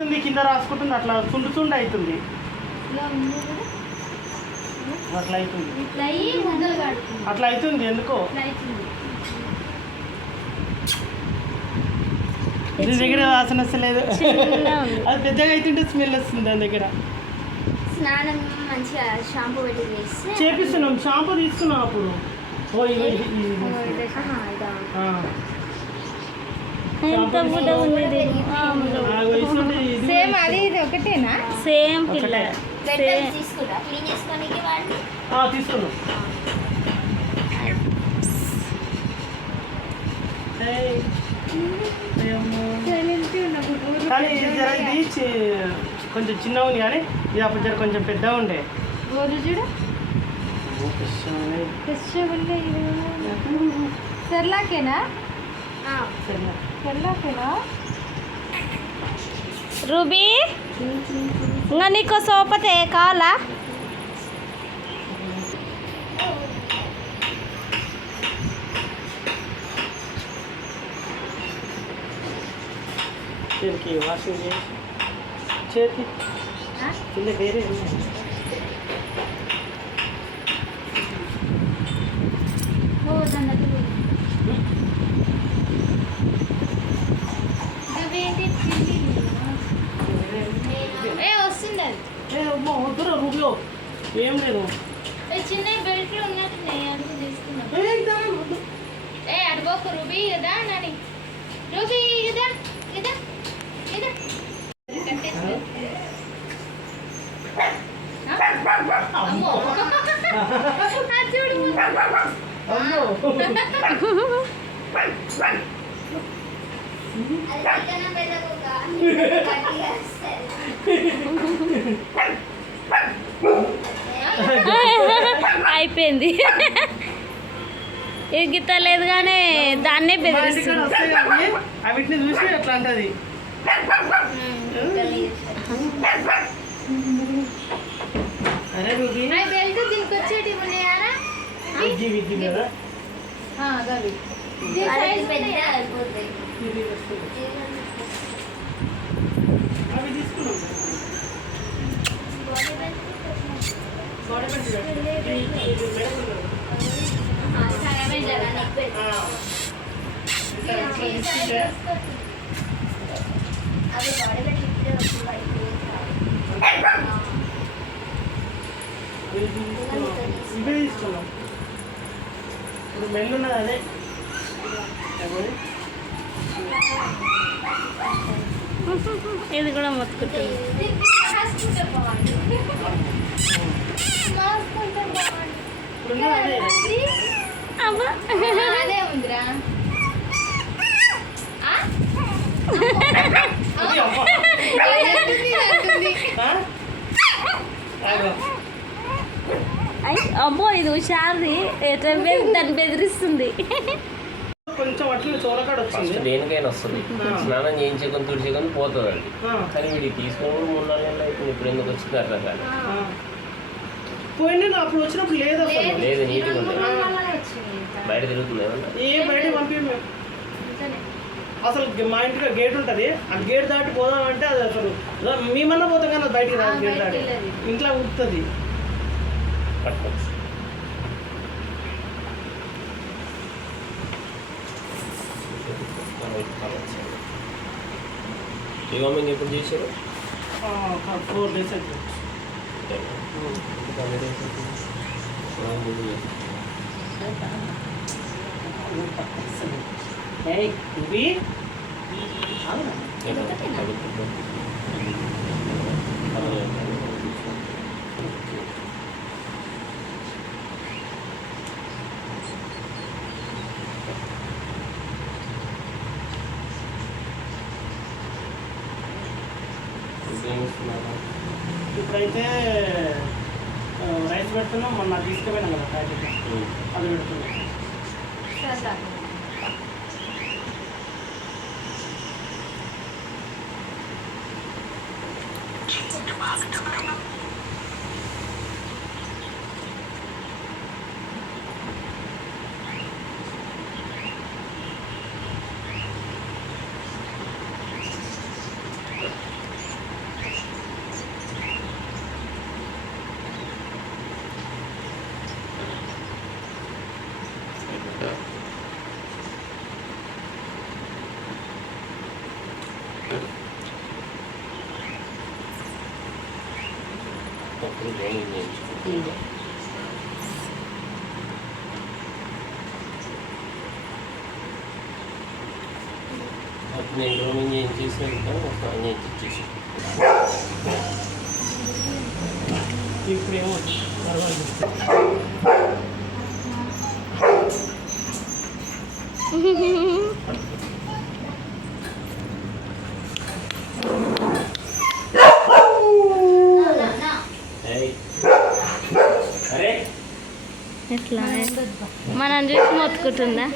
కింద రాసుకుంటుంది అట్లా చుండు చుండు అవుతుంది అట్లా అవుతుంది అట్లా అవుతుంది ఎందుకో దీని దగ్గర వాసన వస్తలేదు అది పెద్దగా అవుతుంటే స్మెల్ వస్తుంది దాని దగ్గర స్నానం మంచిగా షాంపూ పెట్టి చేపిస్తున్నాం షాంపూ తీసుకున్నాం అప్పుడు సేమ్ అది ఇది ఒకటేనా సేమ్ పిల్ల తీసుకున్నాం కానీ ఇది కొంచెం చిన్నగా ఉంది కానీ ఇది అప్పుడు జర కొంచెం పెద్దగా ఉండే చూడు సెర్లాకేనా సెర్లాకేనా రూబీ ఇంకా నీకు సోపతే కావాలా దీనికి వాషింగ్ చేతి కింద వేరే వస్తుంది వద్దురా రూబీలో ఏం లేదు చిన్న బెల్ట్లు ఉన్నట్టున్నాయి అందుకు తీసుకున్నాం అటుపోక రూబీ కదా నాని రూబీ ఇదా ఇదా ఇదా అమ్మో చూడు అయిపోయింది ఏ గీత లేదు కానీ దాన్నే బెదిరిస్తుంది వీటిని చూసి అట్లా అంటది అరే బెల్ట్ దీనికి వచ్చేటి ఉన్నాయారా అవి తీసుకున్నాం ఇవే తీసుకున్నాం ఇప్పుడు మెల్లు ఉన్నది అదే ఇది కూడా మొత్తుకుంటుంది అదే ఉందిరా అమ్మో ఇది హుషారుది దాన్ని బెదిరిస్తుంది కొంచెం అట్లా చోరకాడ వచ్చింది దేనికైనా వస్తుంది స్నానం చేయించుకొని తుడిచుకొని పోతుంది అండి కానీ వీడికి తీసుకుని 3-4 నెలలు అవుతుంది ఇప్పుడు ఎందుకు వచ్చింది అట్లా కానీ పోయింది అప్పుడు వచ్చినప్పుడు లేదు అసలు లేదు నీట్గా ఉంటుంది బయట తిరుగుతుంది ఏమన్నా ఏ బయట పంపించు అసలు మా ఇంటికి గేట్ ఉంటుంది ఆ గేట్ దాటి పోదామంటే అది అసలు మేమన్నా పోతాం కానీ అది బయటికి రాదు గేట్ దాటి ఇంట్లో ఉంటుంది పట్టుకోవచ్చు డివార్మింగ్ ఎప్పుడు చేశారు 4 days అయితే ఇప్పుడైతే రైస్ పెడుతున్నాం మొన్న తీసుకుపోయినాం కదా ప్యాకెట్ అది పెడుతున్నాం అప్పుడు ట్రైనింగ్ చేయించుకో. అప్పుడు నేను ట్రైనింగ్ చేయించేసి వెళ్తాను, ఒక చేయించేసి ఇప్పుడేమో అరే ఎట్లా మనం చూసి మొత్తుకుంటుందా?